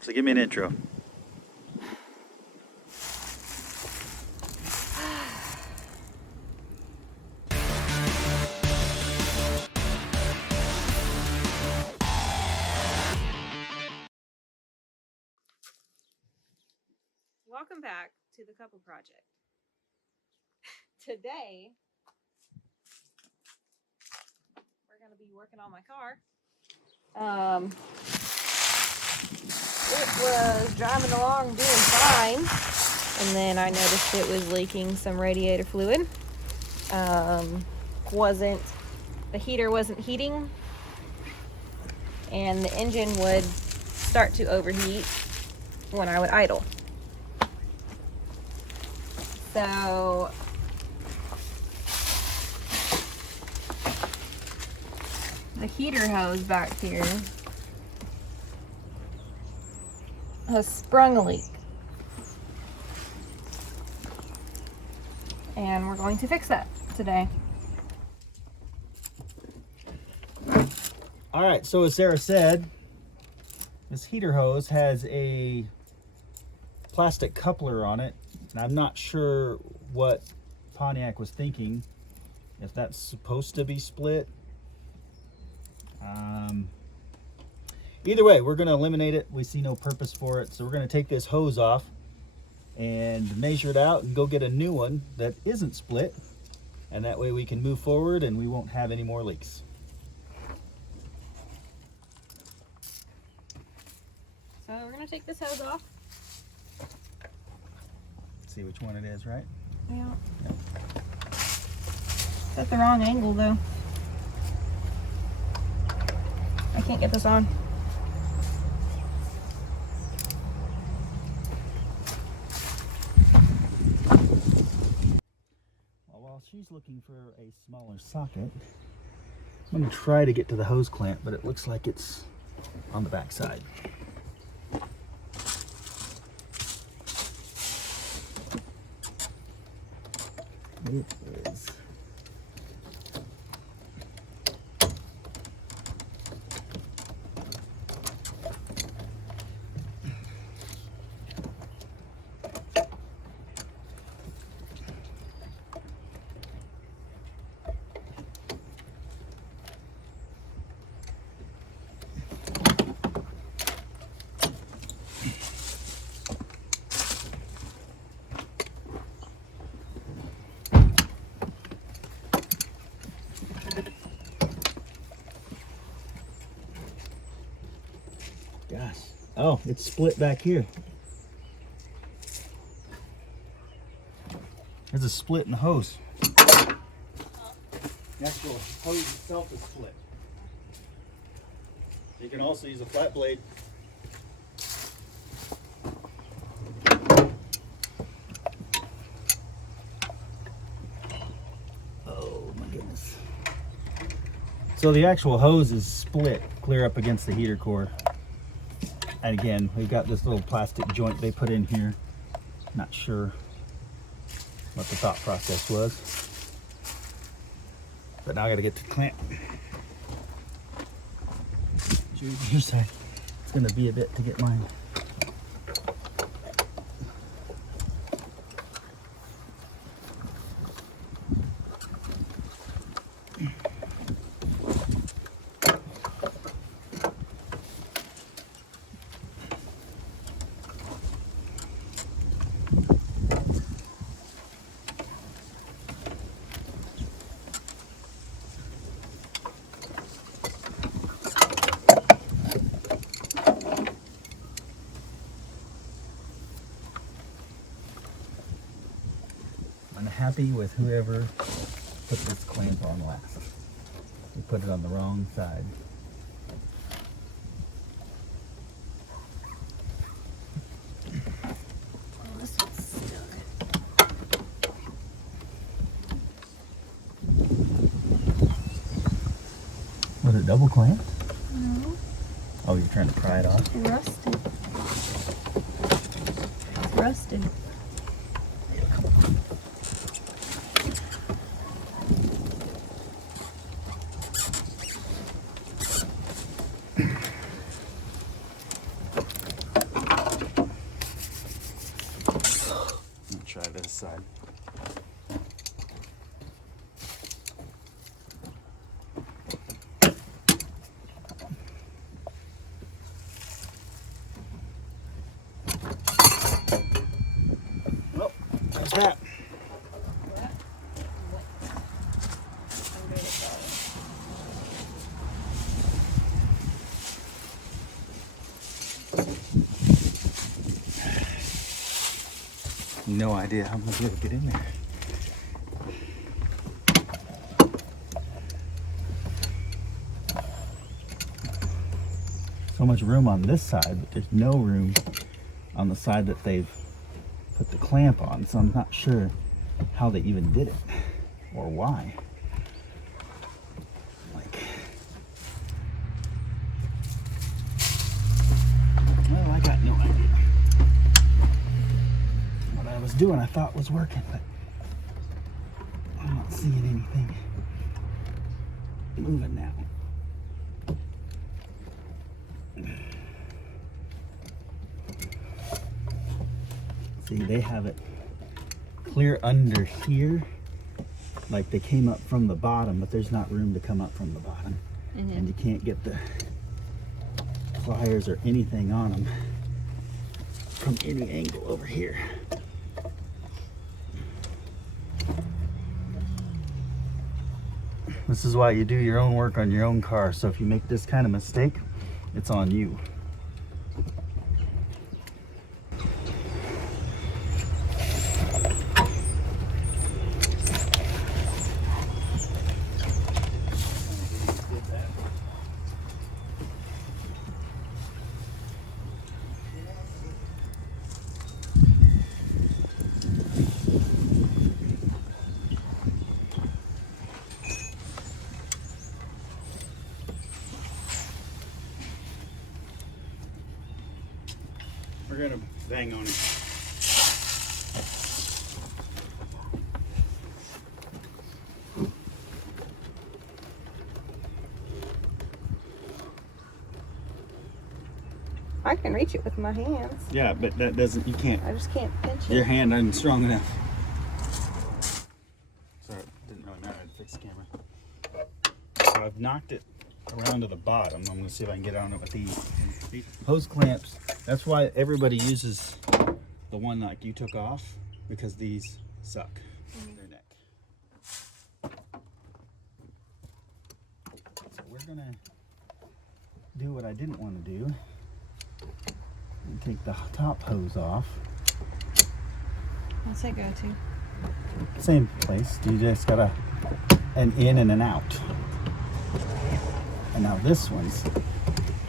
So give me an intro. Welcome back to the Couple Project. Today, we're going to be working on my car. It was driving along doing fine, and then I noticed it was leaking some radiator fluid. The heater wasn't heating, and the engine would start to overheat when I would idle. So the heater hose back here has sprung a leak, and we're going to fix that today. All right, so as Sarah said, this heater hose has a plastic coupler on it, and I'm not sure what Pontiac was thinking, if that's supposed to be split. Either way, we're going to eliminate it. We see no purpose for it, so we're going to take this hose off and measure it out and go get a new one that isn't split, and that way we can move forward and we won't have any more leaks. So we're going to take this hose off. See which one it is, right? Yeah. It's at the wrong angle though. I can't get this on. Well, while she's looking for a smaller socket, I'm going to try to get to the hose clamp, but it looks like it's on the back side. It is. Gosh. Oh, it's split back here. There's a split in the hose. The actual hose itself is split. You can also use a flat blade. Oh my goodness. So the actual hose is split clear up against the heater core. And again, we've got this little plastic joint they put in here. Not sure what the thought process was. But now I gotta get to the clamp. Your side. It's gonna be a bit to get mine. I'm happy with whoever put this clamp on last. We put it on the wrong side. This one's stuck. Was it double clamped? No. Oh, you're trying to pry it off? Rusted. It's rusted. this side. Well, there's that. No idea how I'm gonna be able to get in there. So much room on this side, but there's no room on the side that they've put the clamp on, so I'm not sure how they even did it or why. Well, I got no idea. What I was doing I thought was working, but I'm not seeing anything moving now. See, they have it clear under here, like they came up from the bottom, but there's not room to come up from the bottom. And you can't get the pliers or anything on them from any angle over here. This is why you do your own work on your own car. So if you make this kind of mistake, it's on you. We're gonna bang on it. I can reach it with my hands. Yeah, but that doesn't, you can't. I just can't pinch it. Your hand isn't strong enough. Sorry, didn't really matter. I had to fix the camera. So I've knocked it around to the bottom. I'm gonna see if I can get on it with these hose clamps. That's why everybody uses the one like you took off, because these suck their neck. So we're gonna do what I didn't want to do and take the top hose off. What's that go to? Same place. You just got an in and an out. And now this one's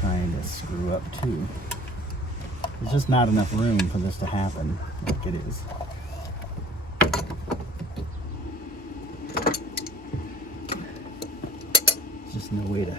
trying to screw up too. There's just not enough room for this to happen like it is. There's just no way to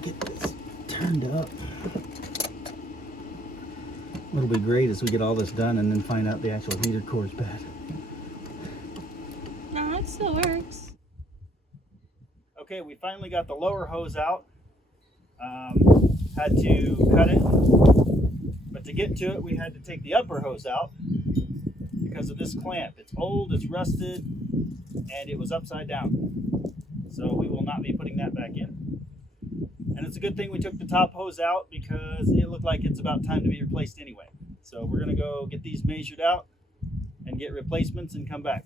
get this turned up. What'll be great is we get all this done and then find out the actual heater core is bad. No, it still works. Okay, we finally got the lower hose out. Had to cut it, but to get to it we had to take the upper hose out because of this clamp. It's old, it's rusted, and it was upside down. So we will not be putting that back in. And it's a good thing we took the top hose out because it looked like it's about time to be replaced anyway. So we're gonna go get these measured out and get replacements and come back.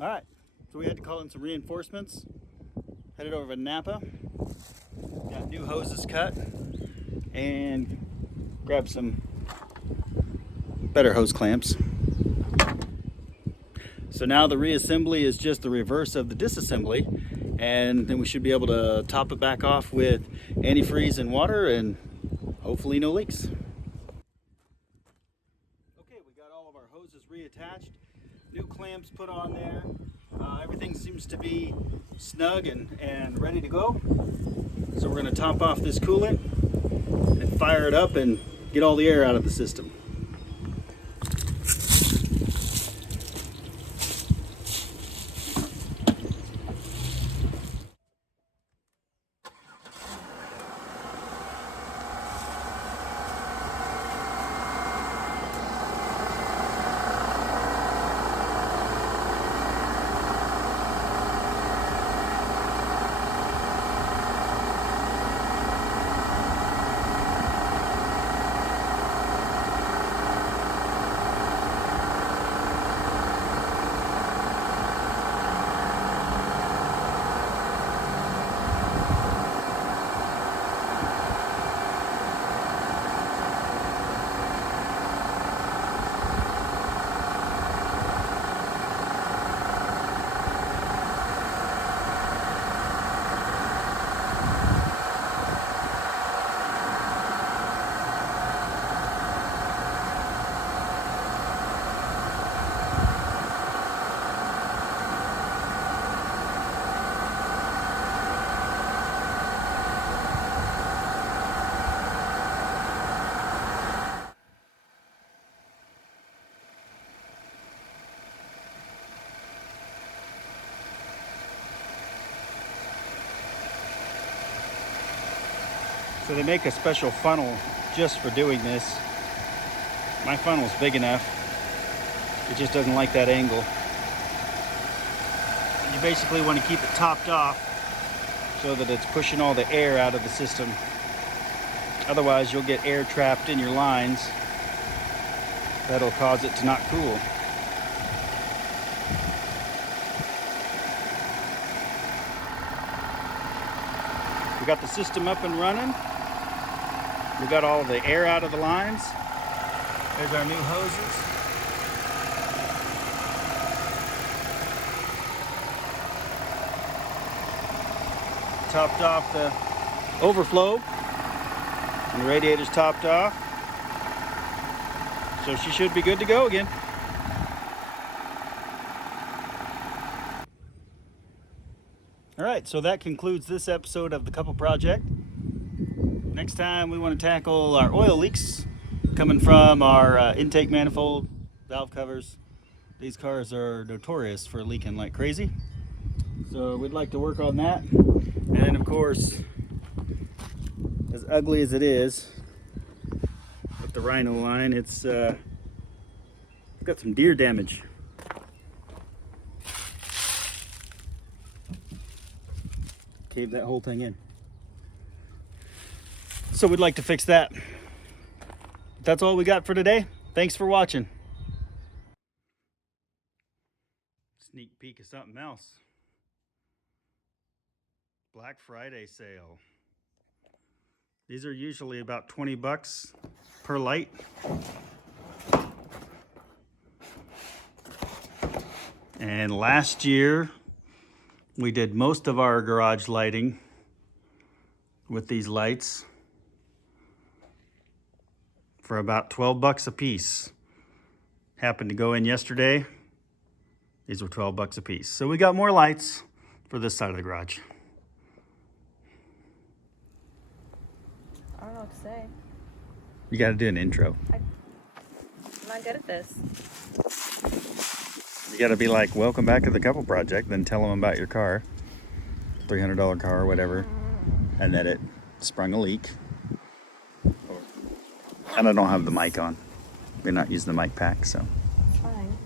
All right, so we had to call in some reinforcements. Headed over to Napa. Got new hoses cut and grabbed some better hose clamps. So now the reassembly is just the reverse of the disassembly, and then we should be able to top it back off with antifreeze and water and hopefully no leaks. Okay, we got all of our hoses reattached. New clamps put on there. Everything seems to be snug and ready to go. So we're going to top off this coolant and fire it up and get all the air out of the system. So they make a special funnel just for doing this. My funnel's big enough. It just doesn't like that angle. And you basically want to keep it topped off so that it's pushing all the air out of the system. Otherwise, you'll get air trapped in your lines. That'll cause it to not cool. We got the system up and running. We got all the air out of the lines. There's our new hoses. Topped off the overflow. And the radiator's topped off. So she should be good to go again. All right, so that concludes this episode of the Couple Project. Next time we want to tackle our oil leaks coming from our intake manifold, valve covers. These cars are notorious for leaking like crazy. So we'd like to work on that. And then of course, as ugly as it is, with the Rhino line, it's got some deer damage. Caved that whole thing in. So we'd like to fix that. That's all we got for today. Thanks for watching. Sneak peek of something else. Black Friday sale. These are usually about 20 bucks per light. And last year, we did most of our garage lighting with these lights for about 12 bucks a piece. Happened to go in yesterday. These were 12 bucks a piece. So we got more lights for this side of the garage. I don't know what to say. You got to do an intro. I'm not good at this. You got to be like, welcome back to the Couple Project, then tell them about your car. $300 car or whatever. And that it sprung a leak. And I don't have the mic on. We're not using the mic pack, so. It's fine.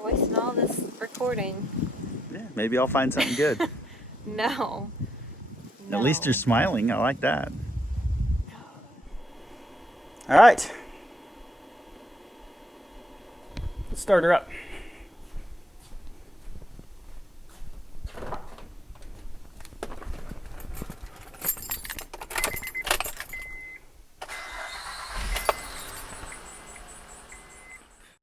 Wasting all this recording. Yeah, maybe I'll find something good. No. At least you're smiling. I like that. All right. Let's start her up.